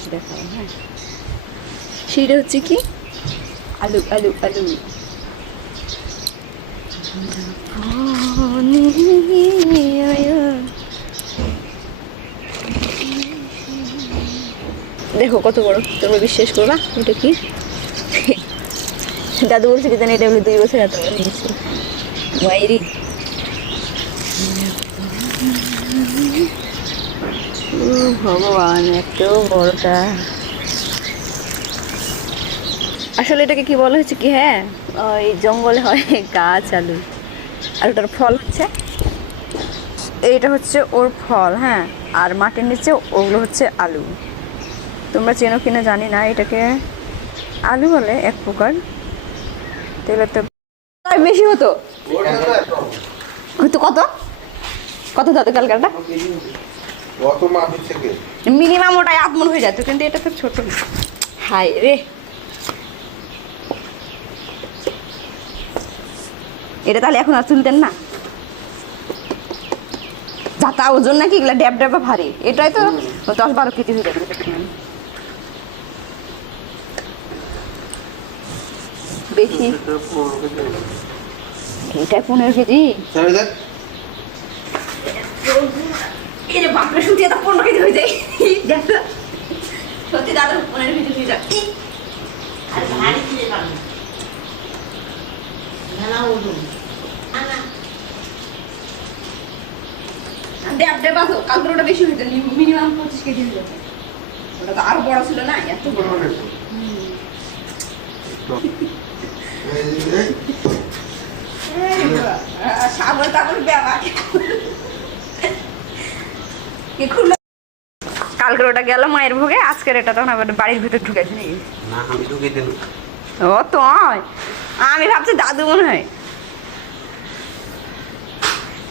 জিনিস দেখাবো। হ্যাঁ, সেটা হচ্ছে কি আলু আলু আলু। দেখো কত বড়, তোমরা বিশ্বাস করবা এটা কি? দাদু বলছে কি জানি এটা হলো 2 বছর এত বড় হয়েছে মাইরি। ভগবান, এত বড়টা। আসলে এটাকে কি বলা হয়েছে কি, হ্যাঁ ওই জঙ্গলে হয় গাছ আলু, আর ওটার ফল হচ্ছে এইটা হচ্ছে ওর ফল। হ্যাঁ, আর মাটির নিচে ওগুলো হচ্ছে আলু। তোমরা চেনো কিনা জানি না, এটাকে আলু বলে এক প্রকার। তাহলে তো বেশি হতো। হয়তো কত কত দাদু কালকাটা মিনিমাম ওটাই আত্মন হয়ে যেত, কিন্তু এটা তো ছোট। হাই রে, এটা তাহলে এখন আর তুলতেন না? যাতা ওজন নাকি এগুলা ড্যাব ড্যাবা ভারী, এটাই তো 10-12 কেজি হয়ে যাবে বেশি। এটা 15 কেজি। বাপরে, সত্যি এটা 15 কেজি হয়ে যায়। সত্যি দাদা 15 কেজি হয়ে যায়। কালকে ওটা বেশি হইতো, মিনিমাম 25 কেজি হয়ে যেত। ওটা তো আরো বড় ছিল না, এত বড়। কালকের ওটা গেল মায়ের ভোগে, আজকের এটা তখন আবার বাড়ির ভিতরে ঢুকেছে নাকি? ও তো আমি ভাবছি দাদু মনে হয়,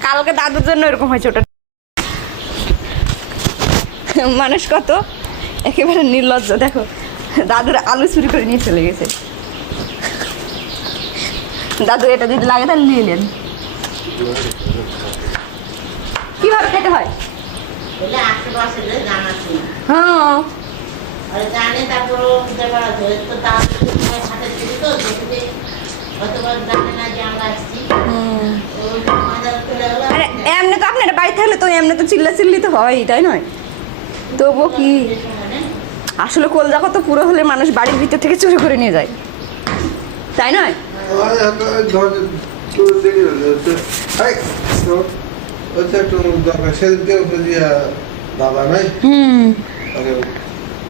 কালকে দাদুর জন্য এরকম হয়েছে। ওটা মানুষ কত একেবারে নির্লজ্জ। দেখো দাদুর আলু চুরি করে নিয়ে চলে গেছে। দাদু এটা যদি লাগে তাহলে নিয়ে নেন। কিভাবে খেতে হয়? হ্যাঁ, এমনি তো আপনার বাড়ি থাকলে তো এমনি তো চিল্লা চিল্লি তো হয়, তাই নয়? তবুও কি আসলে কলজাকা তো পুরো হলে মানুষ বাড়ির ভিতর থেকে চুরি করে নিয়ে যায়, তাই নয়? সেদিনকে দাদা নাই